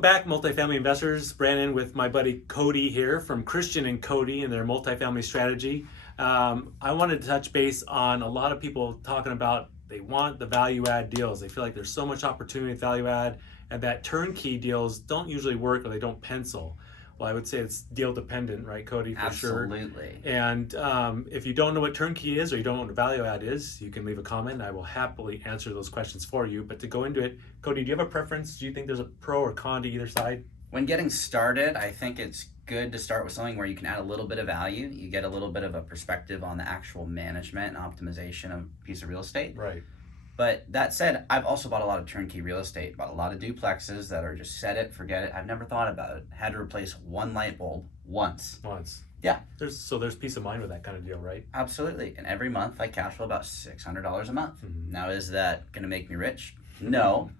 Welcome back, multifamily investors. Brandon with my buddy Cody here from Christian and Cody and their multifamily strategy. I wanted to touch base on a lot of people talking about they want the value add deals. They feel like there's so much opportunity with value add, and that turnkey deals don't usually work or they don't pencil. Well, I would say it's deal dependent, right, Cody, for sure. Absolutely. And if you don't know what turnkey is or you don't know what value add is, you can leave a comment and I will happily answer those questions for you. But to go into it, Cody, do you have a preference? Do you think there's a pro or con to either side? When getting started, I think it's good to start with something where you can add a little bit of value. You get a little bit of a perspective on the actual management and optimization of a piece of real estate. Right. But that said, I've also bought a lot of turnkey real estate, bought a lot of duplexes that are just set it, forget it. I've never thought about it. Had to replace one light bulb once. Yeah. There's peace of mind with that kind of deal, right? Absolutely. And every month I cash flow about $600 a month. Mm-hmm. Now, is that going to make me rich? No.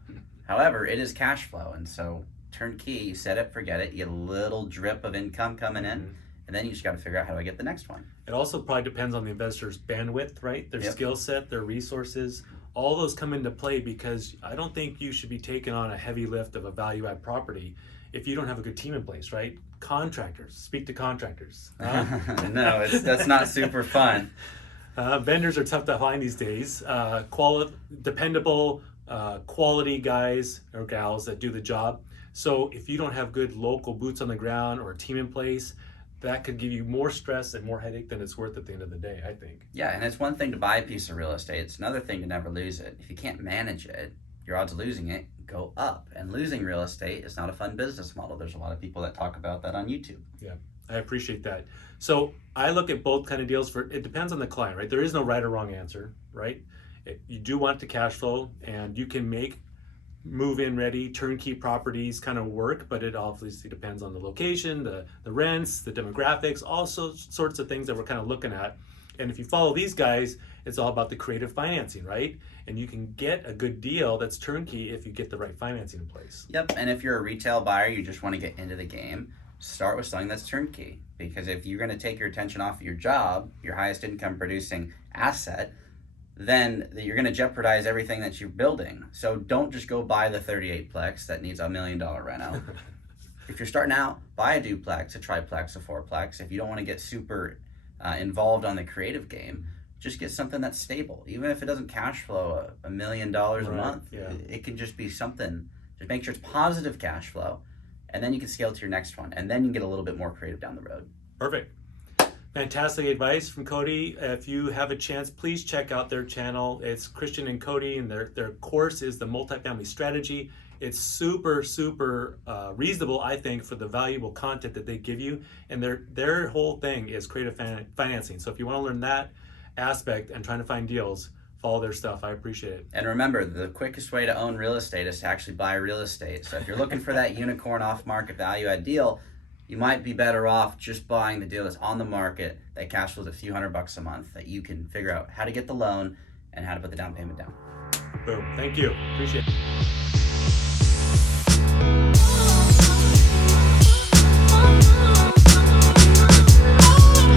However, it is cash flow. And so turnkey, you set it, forget it. You get a little drip of income coming in. Mm-hmm. And then you just got to figure out how do I get the next one. It also probably depends on the investor's bandwidth, right? Their skill set, their resources. All those come into play because I don't think you should be taking on a heavy lift of a value add property if you don't have a good team in place, right? Contractors, speak to contractors. No, that's not super fun. Vendors are tough to find these days. Dependable, quality guys or gals that do the job. So if you don't have good local boots on the ground or a team in place, that could give you more stress and more headache than it's worth at the end of the day, I think. Yeah, and it's one thing to buy a piece of real estate. It's another thing to never lose it. If you can't manage it, your odds of losing it go up. And losing real estate is not a fun business model. There's a lot of people that talk about that on YouTube. Yeah, I appreciate that. So I look at both kind of deals it depends on the client, right? There is no right or wrong answer, right? You do want to cash flow and you can make move-in ready turnkey properties kind of work, but it obviously depends on the location, the rents, the demographics, all sorts of things that we're kind of looking at. And if you follow these guys, it's all about the creative financing, right? And you can get a good deal that's turnkey if you get the right financing in place. Yep, and if you're a retail buyer, you just want to get into the game, start with something that's turnkey. Because if you're going to take your attention off of your job, your highest income producing asset, then you're going to jeopardize everything that you're building. So don't just go buy the 38-plex that needs $1 million reno. If you're starting out, buy a duplex, a triplex, a fourplex. If you don't want to get super involved on the creative game, just get something that's stable. Even if it doesn't cash flow $1 million a month, it can just be something. Just make sure it's positive cash flow, and then you can scale to your next one, and then you can get a little bit more creative down the road. Perfect. Fantastic advice from Cody. If you have a chance, please check out their channel. It's Christian and Cody, and their course is the Multifamily Strategy. It's super reasonable, I think, for the valuable content that they give you. And their whole thing is creative financing. So if you want to learn that aspect and trying to find deals, follow their stuff. I appreciate it. And remember, the quickest way to own real estate is to actually buy real estate. So if you're looking for that unicorn off-market value-add deal, you might be better off just buying the deal that's on the market that cash flows a few $100 a month that you can figure out how to get the loan and how to put the down payment down. Boom. Thank you. Appreciate it.